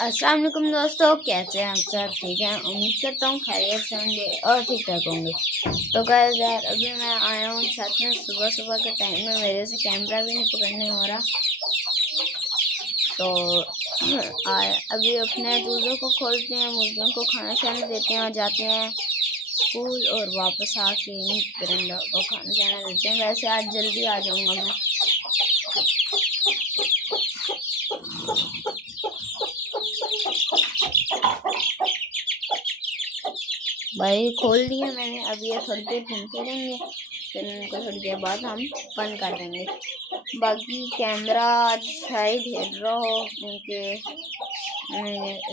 अस्सलाम वालेकुम दोस्तों, कैसे हैं आप सब? ठीक है, उम्मीद करता हूँ खैरियत से होंगे और ठीक ठाक होंगे। तो गाइस यार, अभी मैं आया हूँ छत में। सुबह सुबह के टाइम में मेरे से कैमरा भी नहीं पकड़ने हो रहा। तो अभी अपने चूज़ों को खोलते हैं, मुर्गियों को खाना शाना देते हैं और जाते हैं स्कूल। और वापस आके इन परिंदों को खाना शाना देते हैं। वैसे आज जल्दी आ जाऊँगा मैं। भाई खोल दिया मैंने। अब ये थोड़ी देर घूमते रहेंगे, फिर उनको थोड़ी देर बाद हम बंद कर देंगे। बाकी कैमरा शायद हिल रहा हो, क्योंकि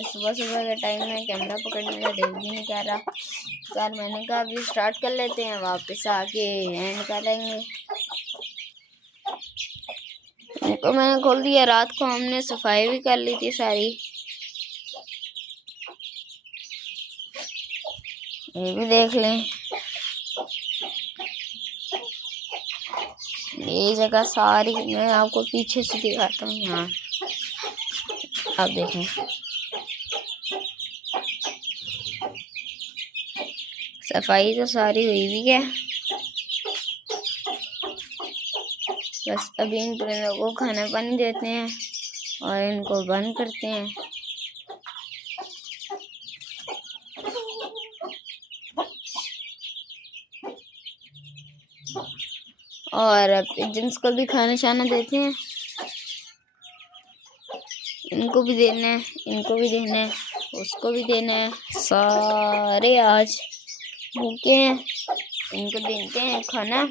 सुबह सुबह के टाइम में कैमरा पकड़ने का दिल भी नहीं कर रहा। यार मैंने कहा अभी स्टार्ट कर लेते हैं, वापस आके एंड करेंगे। तो मैंने खोल दिया। रात को हमने सफाई भी कर ली थी सारी। ये भी देख लें, ये जगह सारी मैं आपको पीछे से दिखाता हूँ। यहाँ आप देखें, सफाई तो सारी हुई भी है। बस अभी इन परिंदों को खाना पानी देते हैं और इनको बंद करते हैं। और पिजन्स को भी खाना शाना देते हैं। इनको भी देना है, इनको भी देना है, उसको भी देना है। सारे आज भूखे हैं, इनको देते हैं खाना।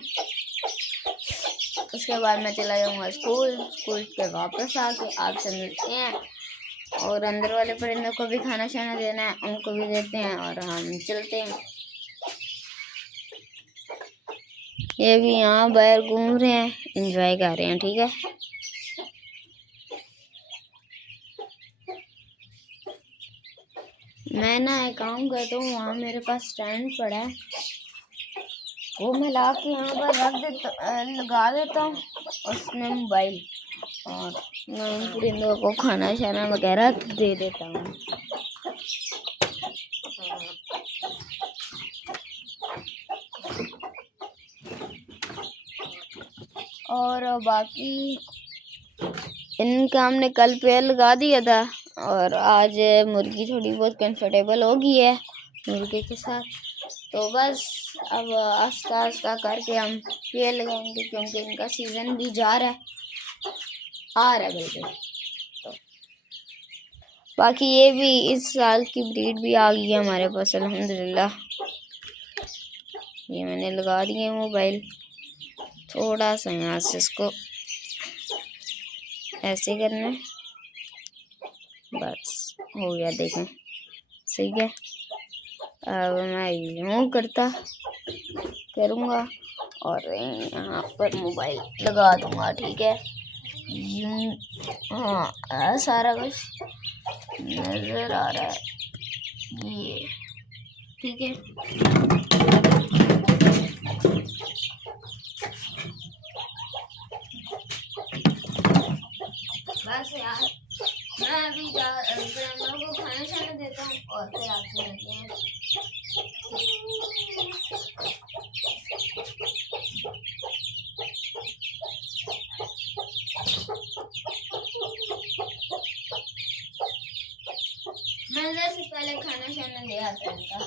उसके बाद मैं चला जाऊंगा स्कूल। स्कूल के वापस आके आपसे मिलते हैं। और अंदर वाले परिंदों को भी खाना शाना देना है, उनको भी देते हैं और हम चलते हैं। ये भी यहाँ बाहर घूम रहे हैं, एंजॉय कर रहे हैं। ठीक है, मैं ना एक काम करता हूँ, वहाँ मेरे पास स्टैंड पड़ा है, वो मैं ला के यहाँ पर रख देता, लगा देता हूँ उसमें मोबाइल, और मैं उन परिंदों को खाना शाना वगैरह दे देता हूँ। और बाकी इनका हमने कल पेड़ लगा दिया था, और आज मुर्गी थोड़ी बहुत कंफर्टेबल हो गई है मुर्गे के साथ। तो बस अब आस्ता आस्ता करके हम पेड़ लगाएंगे, क्योंकि इनका सीज़न भी जा रहा है, आ रहा है बिल्कुल। तो बाकी ये भी इस साल की ब्रीड भी आ गई है हमारे पास अल्हम्दुलिल्लाह। ये मैंने लगा दिए मोबाइल। थोड़ा सा यहाँ से इसको ऐसे करना है, बस हो गया। देखें, सही है। अब मैं यूँ करूँगा और यहाँ पर मोबाइल लगा दूँगा। ठीक है, यूँ। हाँ, सारा कुछ नज़र आ रहा है ये। ठीक है, बस यार मैं अभी जानवरों को खाना शाना देता हूँ और फिर आपसे मिलते हैं। मैं इधर से पहले खाना शाना ले आता हूँ इनका।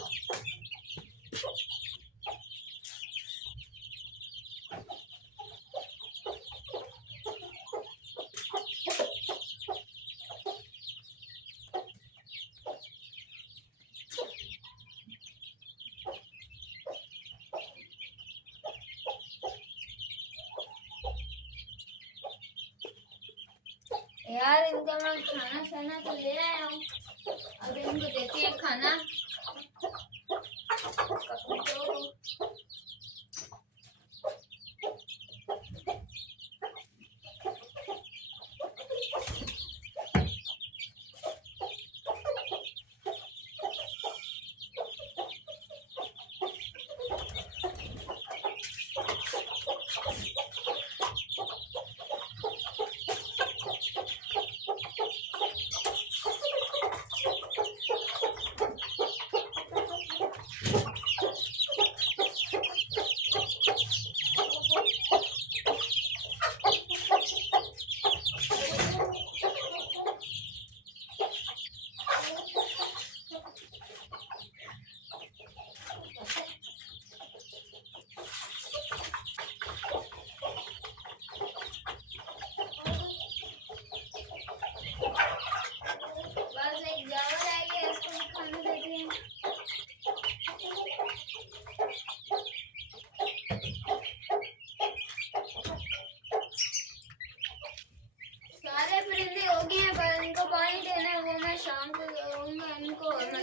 यार इनका मैं खाना शाना तो ले आया हूँ, अब इनको देती है खाना।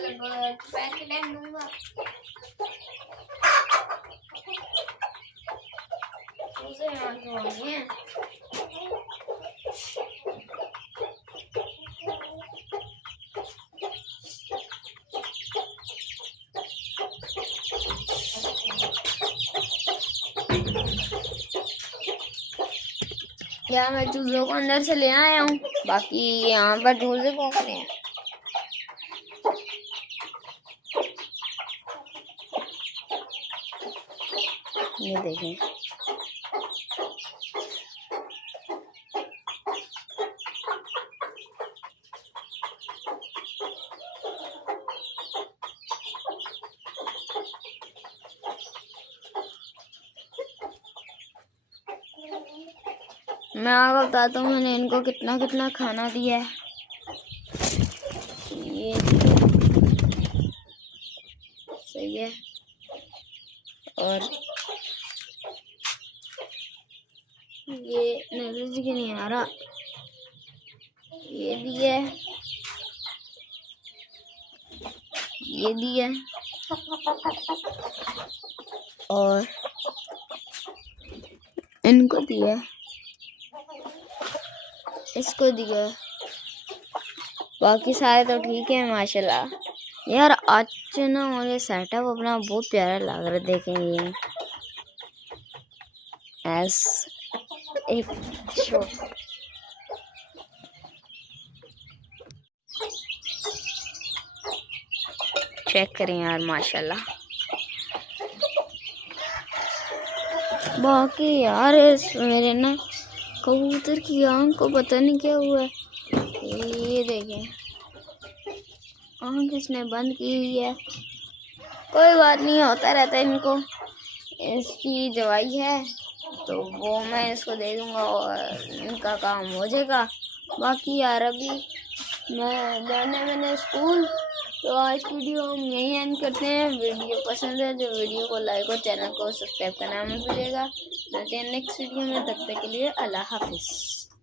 दोपहर के टाइम दूंगा। उसे यहाँ क्यों आई है? यहाँ मैं चूजों को अंदर से ले आया हूँ, बाकी यहाँ पर चूजे घूम रहे हैं। ये देखें, मैं आपको बताता हूँ मैंने इनको कितना कितना खाना दिया है। ये सही है, और ये नजर जी के नहीं आ रहा, ये भी है, ये भी है, और इनको दिया, इसको दिया, बाकी सारे तो ठीक है माशाल्लाह। यार आज ना मुझे सेटअप अपना बहुत प्यारा लग रहा है, देखेंगे एस एक शो। चेक करें यार माशाल्लाह। बाकी यार मेरे ना कबूतर की आँख को पता नहीं क्या हुआ है, ये देखें आँख इसने बंद की हुई है। कोई बात नहीं, होता रहता है इनको, इसकी दवाई है तो वो मैं इसको दे दूंगा और इनका काम हो जाएगा। बाकी यार अभी मैं जाने मैंने स्कूल, तो आज की वीडियो हम यहीं एंड करते हैं। वीडियो पसंद है तो वीडियो को लाइक और चैनल को सब्सक्राइब करना मत भूलिएगा। मिलते हैं नेक्स्ट वीडियो में, तब तक के लिए अल्लाह हाफिज़।